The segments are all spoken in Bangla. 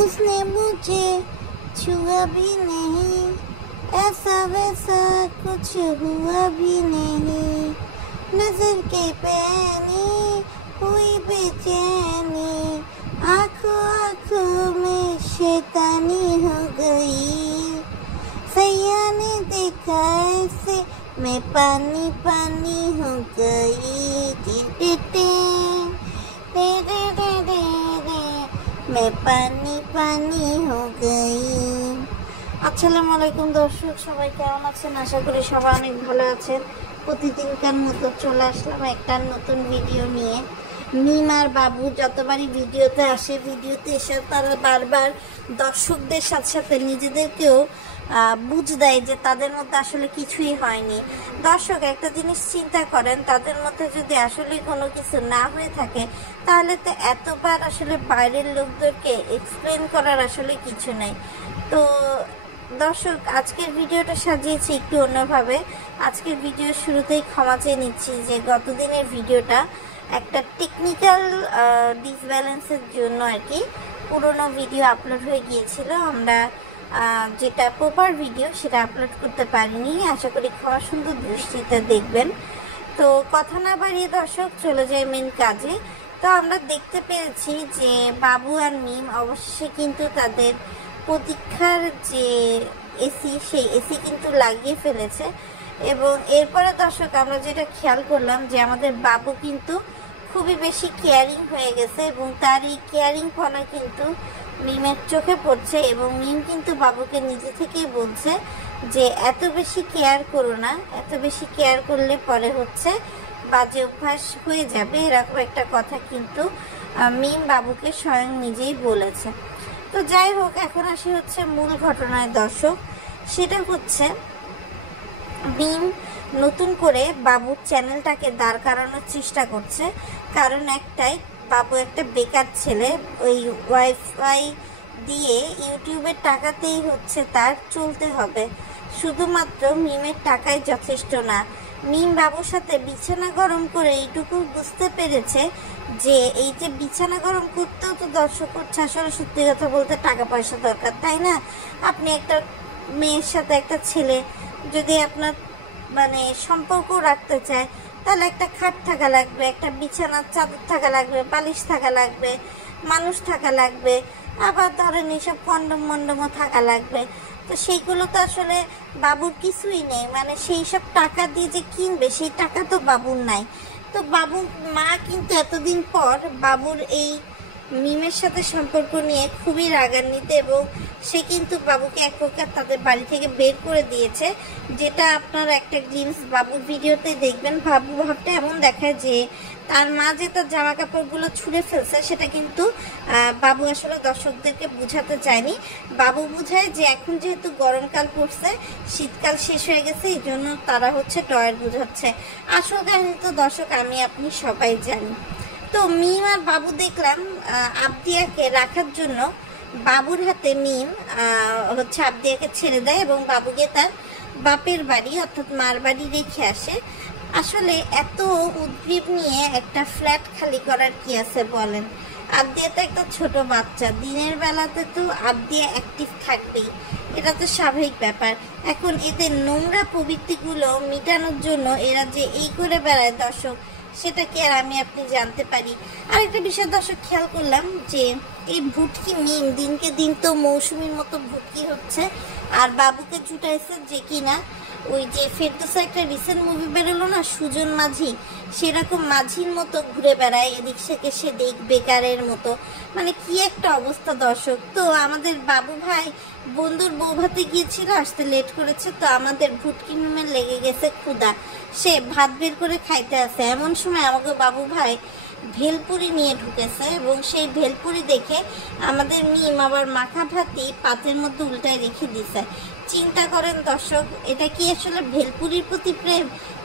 उसने मुझे छुआ भी नहीं, ऐसा वैसा कुछ हुआ भी नहीं, नजर के पैनी हुई बेचैनी, आंखों आंखों में शैतानी हो गई, सैया ने देखा ऐसे मैं पानी पानी हो गई, मैं पानी पानी हो गई। আসসালামু আলাইকুম দর্শক, সবাই কেমন আছেন? আশা করি সবাই অনেক ভালো আছেন। প্রতিদিনকার মতো চলে আসলাম একটা নতুন ভিডিও নিয়ে। মিম আর বাবু যতবারই ভিডিওতে আসে, ভিডিওতে এসে তারা বারবার দর্শকদের সাথে সাথে নিজেদেরকেও বুঝ দেয় যে তাদের মধ্যে আসলে কিছুই হয়নি। দর্শক একটা জিনিস চিন্তা করেন, তাদের মধ্যে যদি আসলে কোনো কিছু না হয়ে থাকে তাহলে তো এতবার আসলে বাইরের লোকদেরকে এক্সপ্লেন করার আসলে কিছু নেই। তো দর্শক আজকের ভিডিওটা সাজিয়েছি একটু অন্যভাবে। আজকের ভিডিওর শুরুতেই ক্ষমা চেয়ে নিচ্ছি যে গতদিনের ভিডিওটা একটা টেকনিক্যাল ডিসব্যালেন্সের জন্য আর কি পুরনো ভিডিও আপলোড হয়ে গিয়েছিল। আমরা যেটা প্রপার ভিডিও সেটা আপলোড করতে পারিনি। আশা করি ক্ষমা সুন্দর দৃষ্টিতে দেখবেন। তো কথা না বাড়িয়ে দর্শক চলে যায় মেন কাজে। তো আমরা দেখতে পেরেছি যে বাবু আর মিম অবশেষে কিন্তু তাদের প্রতীক্ষার যে এসি, সেই এসি কিন্তু লাগিয়ে ফেলেছে। এবং এরপরে দর্শক আমরা যেটা খেয়াল করলাম যে আমাদের বাবু কিন্তু খুবই বেশি কেয়ারিং হয়ে গেছে এবং তার এই কেয়ারিং ফলা কিন্তু মিমের চোখে পড়ছে। এবং মিম কিন্তু বাবুকে নিজে থেকেই বলছে যে এত বেশি কেয়ার করো না, এত বেশি কেয়ার করলে পরে হচ্ছে বাজে অভ্যাস হয়ে যাবে, এরকম একটা কথা কিন্তু মিম বাবুকে স্বয়ং নিজেই বলেছে। তো যাই হোক, এখন আসি হচ্ছে মূল ঘটনায় দর্শক। সেটা হচ্ছে মিম নতুন করে বাবুর চ্যানেলটাকে দাঁড় করানোর চেষ্টা করছে। কারণ একটাই, বাবু একটা বেকার ছেলে, ওই ওয়াইফাই দিয়ে ইউটিউবের টাকাতেই হচ্ছে তার চলতে হবে। শুধুমাত্র মিমের টাকাই যথেষ্ট না। মিম বাবুর সাথে বিছানা গরম করে এইটুকু বুঝতে পেরেছে যে এই যে বিছানা গরম করতেও তো দর্শক হচ্ছে আসলে সত্যি কথা বলতে টাকা পয়সা দরকার, তাই না? আপনি একটা মেয়ের সাথে একটা ছেলে যদি আপনার মানে সম্পর্ক রাখতে চায় তাহলে একটা খাট থাকা লাগবে, একটা বিছানার চাদর থাকা লাগবে, বালিশ থাকা লাগবে, মানুষ থাকা লাগবে, আবার ধরেন এইসব কন্ডম মন্ডমও থাকা লাগবে। তো সেইগুলো তো আসলে বাবুর কিছুই নেই, মানে সেই সব টাকা দিয়ে যে কিনবে সেই টাকা তো বাবুর নাই। তো বাবুর মা কিন্তু এতদিন পর বাবুর এই মিমের সাথে সম্পর্ক নিয়ে খুবই রাগান্বিত এবং সে কিন্তু বাবুকে এক প্রকার তাদের বাড়ি থেকে বের করে দিয়েছে। যেটা আপনারা একটা গ্লিমস বাবুর ভিডিওতে দেখবেন। বাবু ভাবটা এমন দেখায় যে তার মা যে তার জামা কাপড়গুলো ছুঁড়ে ফেলছে, সেটা কিন্তু বাবু আসলে দর্শকদেরকে বুঝাতে চায়নি। বাবু বুঝায় যে এখন যেহেতু গরমকাল পড়ছে, শীতকাল শেষ হয়ে গেছে, এই জন্য তারা হচ্ছে টয়ার বুঝাচ্ছে। আসল কাহিনী তো দর্শক আমি আপনি সবাই জানি। তো মিম আর বাবু দেখলাম আবদিয়াকে রাখার জন্য বাবুর হাতে মিম হচ্ছে আবদিয়াকে ছেড়ে দেয় এবং বাবুকে তার বাপের বাড়ি অর্থাৎ মার বাড়ি রেখে আসে। আসলে এত উদ্গ্রীব নিয়ে একটা ফ্ল্যাট খালি করার কি আছে বলেন? আবদিয়া তো একটা ছোট বাচ্চা, দিনের বেলাতে তো আবদিয়া অ্যাক্টিভ থাকবেই, এটা তো স্বাভাবিক ব্যাপার। এখন এদের নোংরা প্রবৃত্তিগুলো মিটানোর জন্য এরা যে এই করে বেড়ায় দর্শক, সেটা কি আর আমি আপনি জানতে পারি? আরেকটা বিষয় দর্শক খেয়াল করলাম যে এই ভুটকি মিম দিনকে দিন তো মৌসুমীর মতো ভুটকি হচ্ছে। আর বাবুকে জুটাইছে যে কিনা ওই যে ফেরদৌসা একটা রিসেন্ট মুভি বেরোলো না, সুজন মাঝি, সেরকম মাঝির মতো ঘুরে বেড়ায় এদিক থেকে সেদিক, বেকারের মতো। মানে কি একটা অবস্থা দর্শক। তো আমাদের বাবু ভাই বন্ধুর বউ ভাতে গিয়েছিল, আসতে লেট করেছে। তো আমাদের ভুটকি মিমের লেগে গেছে ক্ষুধা, সে ভাত বের করে খাইতে আছে। এমন সময় আমাকে বাবু ভাই ভেলপুরি নিয়ে ঢুকেছে এবং সেই ভেলপুরি দেখে আমাদের মিম আবার মাখা ভাতি পাতের মধ্যে উল্টায় রেখে দিছে। চিন্তা করেন দর্শক, এটা কি আসলে ভেলপুরির প্রতি প্রেম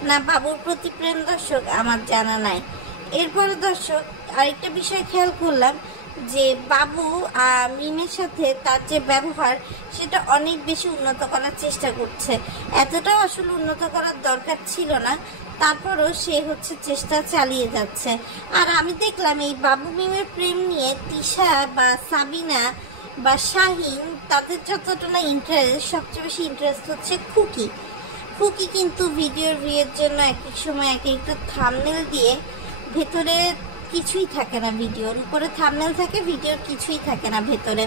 না বাবুর প্রতি প্রেম দর্শক আমার জানা নাই। এরপরে দর্শক আরেকটা বিষয় খেয়াল করলাম যে বাবু মিমের সাথে তার যে ব্যবহার সেটা অনেক বেশি উন্নত করার চেষ্টা করছে। এতটাও আসলে উন্নত করার দরকার ছিল না। তারপরও সে হচ্ছে চেষ্টা চালিয়ে যাচ্ছে। আর আমি দেখলাম এই বাবু মিমের প্রেম নিয়ে তিশা বা সাবিনা বা শাহিন তাদের যতটা না ইন্টারেস্ট, সবচেয়ে বেশি ইন্টারেস্ট হচ্ছে খুকি। খুকি কিন্তু ভিডিওর ভিউয়ের জন্য এক এক সময় এক একটা থাম্বনেল দিয়ে ভেতরে কিছুই থাকে না, ভিডিওর উপরে থাম্বনেল থাকে, ভিডিওর কিছুই থাকে না ভেতরে।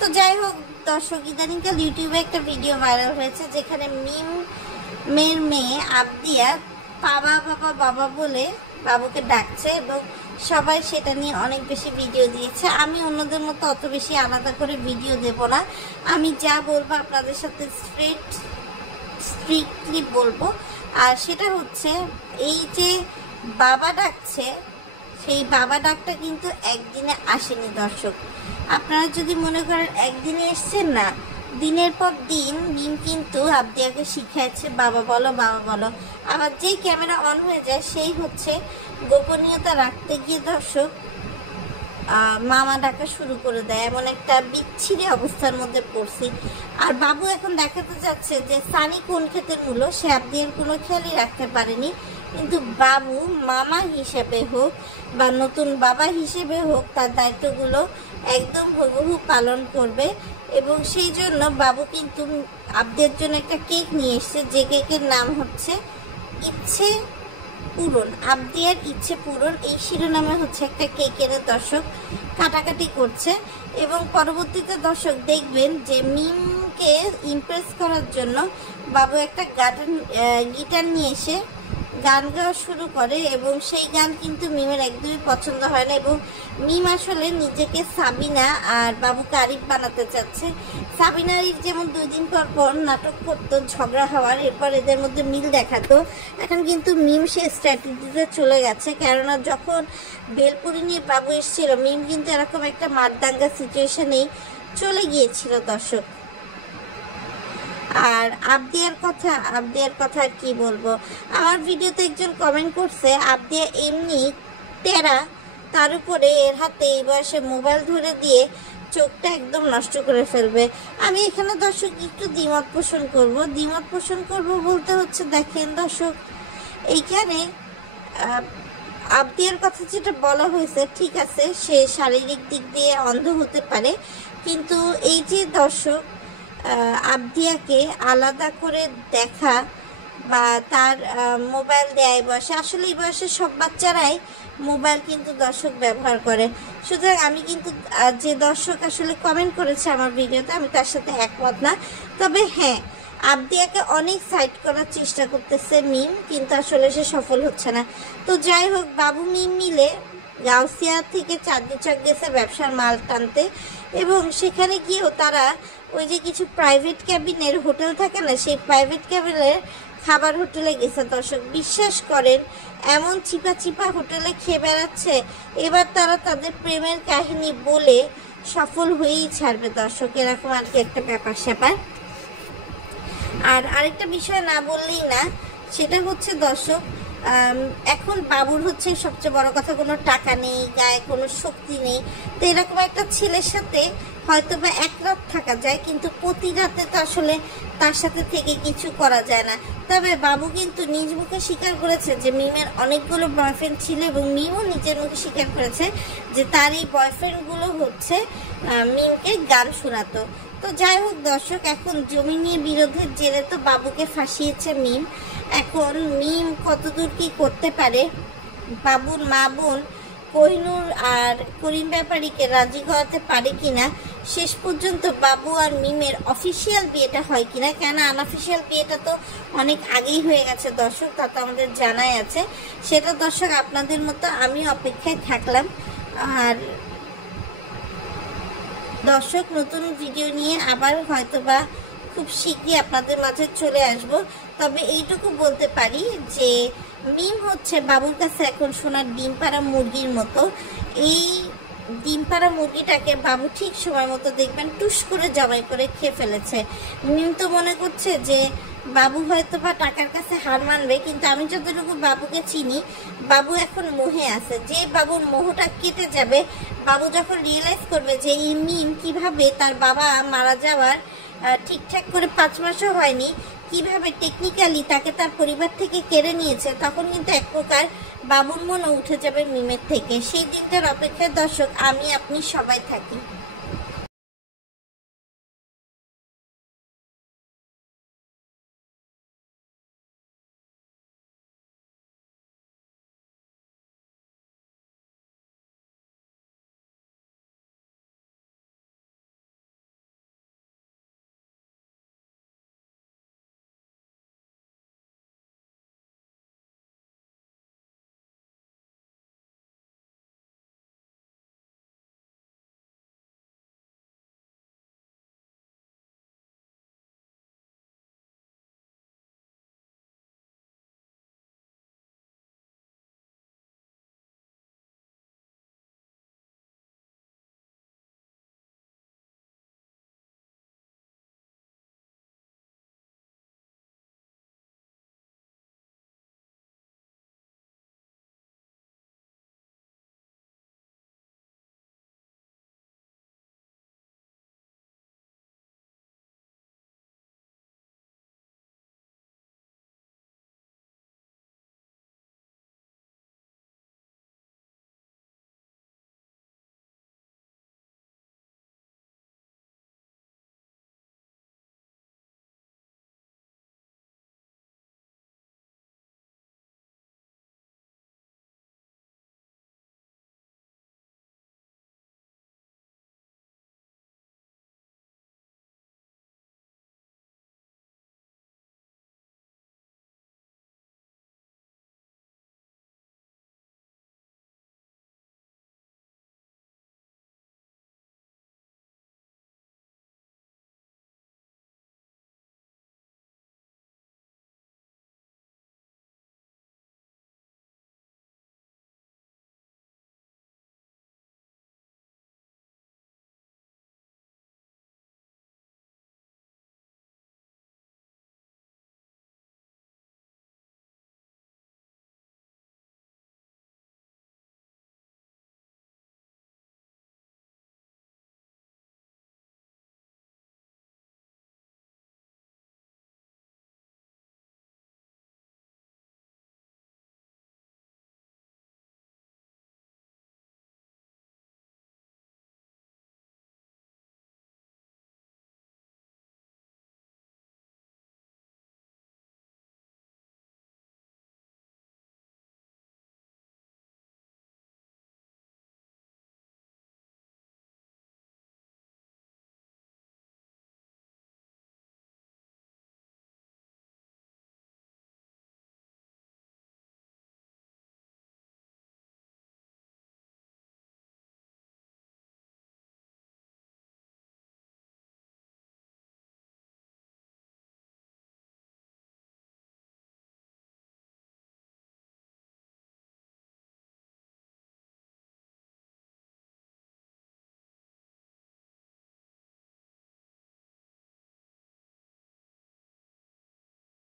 তো যাই হোক দর্শক, ইদানিংকাল ইউটিউবে একটা ভিডিও ভাইরাল হয়েছে যেখানে মিমের মেয়ে আবদিয়া বাবা বাবা বাবা বলে বাবুকে ডাকছে এবং সবাই সেটা নিয়ে অনেক বেশি ভিডিও দিয়েছে। আমি অন্যদের মতো অত বেশি আলাদা করে ভিডিও দেব না, আমি যা বলবো আপনাদের সাথে স্ট্রিক্টলি বলবো। আর সেটা হচ্ছে এই যে বাবা ডাকছে, সেই বাবা ডাকটা কিন্তু একদিনে আসেনি দর্শক। আপনারা যদি মনে করেন একদিনে এসছেন, না, দিনের পর দিন মিম কিন্তু আবদিয়াকে শিখাচ্ছে বাবা বলো বাবা বলো। আবার যেই ক্যামেরা অন হয়ে যায় সেই হচ্ছে গোপনীয়তা রাখতে গিয়ে দর্শক মামা ডাকা শুরু করে দেয়। এমন একটা বিচ্ছিরি অবস্থার মধ্যে পড়ছি। আর বাবু এখন দেখাতে যাচ্ছে যে সানি কোন ক্ষেতের মূল্য, সে আবদিয়ার কোনো খেয়ালই রাখতে পারেনি। কিন্তু বাবু মামা হিসেবে হোক বা নতুন বাবা হিসেবে হোক তার দায়িত্বগুলো একদম হুবহু পালন করবে। এবং সেই জন্য বাবু কিন্তু আবদিয়ার জন্য একটা কেক নিয়ে এসছে, যে কেকের নাম হচ্ছে ইচ্ছে পূরণ, আবদিয়ার ইচ্ছে পূরণ, এই শিরোনামে হচ্ছে একটা কেকের দর্শক কাটাকাটি করছে। এবং পরবর্তীতে দর্শক দেখবেন যে মিমকে ইমপ্রেস করার জন্য বাবু একটা গিটার নিয়ে এসে গান গাওয়া শুরু করে এবং সেই গান কিন্তু মিমের একদমই পছন্দ হয় না। এবং মিম আসলে নিজেকে সাবিনা আর বাবুকে আরিফ বানাতে চাচ্ছে। সাবিনা আরিফ যেমন 2 দিন পর পর নাটক করতো ঝগড়া হওয়ার, এরপর এদের মধ্যে মিল দেখাতো। এখন কিন্তু মিম সে স্ট্র্যাটেজিতে চলে গেছে, কেননা যখন বেলপুরি নিয়ে বাবু এসেছিল মিম কিন্তু এরকম একটা মারদাঙ্গা সিচুয়েশনেই চলে গিয়েছিল দর্শক। আর আবদিয়ার কথা আর কি বলবো। আমার ভিডিওতে একজন কমেন্ট করছে আবদিয়া এমনি তেরা, তার উপরে এর হাতে এই বয়সে মোবাইল ধরে দিয়ে চোখটা একদম নষ্ট করে ফেলবে। আমি এখানে দর্শক একটু দ্বিমত পোষণ করব বলতে হচ্ছে, দেখেন দর্শক, এইখানে আবদিয়ার কথা যেটা বলা হয়েছে ঠিক আছে, সে শারীরিক দিক দিয়ে অন্ধ হতে পারে, কিন্তু এই যে দর্শক আবদিয়াকে আলাদা করে দেখা বা তার মোবাইল দেয় বয়সে, আসলে এই বয়সে সব বাচ্চারাই মোবাইল কিন্তু দর্শক ব্যবহার করে। সুতরাং আমি কিন্তু যে দর্শক আসলে কমেন্ট করেছে আমার ভিডিওতে, আমি তার সাথে একমত না। তবে হ্যাঁ, আবদিয়াকে অনেক সাইড করার চেষ্টা করতেছে মিম, কিন্তু আসলে সে সফল হচ্ছে না। তো যাই হোক, বাবু মিম মিলে গাউসিয়া থেকে চাঁদনি চক গেছে ব্যবসার মাল টানতে এবং সেখানে গিয়েও তারা ওই যে কিছু প্রাইভেট ক্যাবিনের হোটেল থাকে না, সেই প্রাইভেট ক্যাবিনের খাবার হোটেলে গেছে দর্শক। বিশ্বাস করেন এমন চিপা হোটেলে খেয়ে বেড়াচ্ছে, এবার তারা তাদের প্রেমের কাহিনী বলে সফল হয়েই ছাড়বে দর্শক, এরকম আর কি একটা ব্যাপার স্যাপার। আর আরেকটা বিষয় না বললেই না, সেটা হচ্ছে দর্শক এখন বাবুর হচ্ছে সবচেয়ে বড় কথা কোনো টাকা নেই, গায়ে কোনো শক্তি নেই। তো এরকম একটা ছেলের সাথে হয়তো বা এক রাত থাকা যায়, কিন্তু প্রতি রাতে তো আসলে তার সাথে থেকে কিছু করা যায় না। তবে বাবু কিন্তু নিজ মুখে স্বীকার করেছে যে মিমের অনেকগুলো বয়ফ্রেন্ড ছিল এবং মিমও নিজের মুখে স্বীকার করেছে যে তার এই বয়ফ্রেন্ডগুলো হচ্ছে মিমকে গান শোনাতো। তো যাই হোক দর্শক, এখন জমি নিয়ে বিরোধের জেরে তো বাবুকে ফাঁসিয়েছে মিম। এখন মিম কতদূর কি করতে পারে, বাবুর মা বোন কোহিনূর আর করিম ব্যাপারীকে রাজি করাতে পারে কিনা, শেষ পর্যন্ত বাবু আর মিমের অফিসিয়াল বিয়েটা হয় কিনা, কেন আনঅফিসিয়াল বিয়েটা তো অনেক আগেই হয়ে গেছে দর্শক, তা তো আমাদের জানাই আছে। সেটা দর্শক আপনাদের মতো আমি অপেক্ষায় থাকলাম। আর দর্শক, নতুন ভিডিও নিয়ে আবার হয়তোবা খুব শীঘ্রই আপনাদের মাঝে চলে আসব। তবে এইটুকু বলতে পারি যে মিম হচ্ছে বাবুর কাছে এখন সোনার ডিম পাড়া মুরগির মতো। এই ডিম পাড়া মুরগিটাকে বাবু ঠিক সময় মতো দেখবেন টুস করে জবাই করে খেয়ে ফেলেছে। মিম তো মনে করছে যে বাবু হয়তো বা টাকার কাছে হার মানবে, কিন্তু আমি যতটুকু বাবুকে চিনি, বাবু এখন মোহে আছে। যে বাবুর মোহটা কেটে যাবে, বাবু যখন রিয়েলাইজ করবে যে এই মিম কিভাবে তার বাবা মারা যাওয়ার ঠিকঠাক করে 5 মাসও হয়নি, কিভাবে টেকনিক্যালি তাকে তার পরিবার থেকে কেড়ে নিয়েছে, তখন কিন্তু এক প্রকার বাবুর মনও উঠে যাবে মিমের থেকে। সেই দিনটার অপেক্ষায় দর্শক আমি আপনি সবাই থাকি।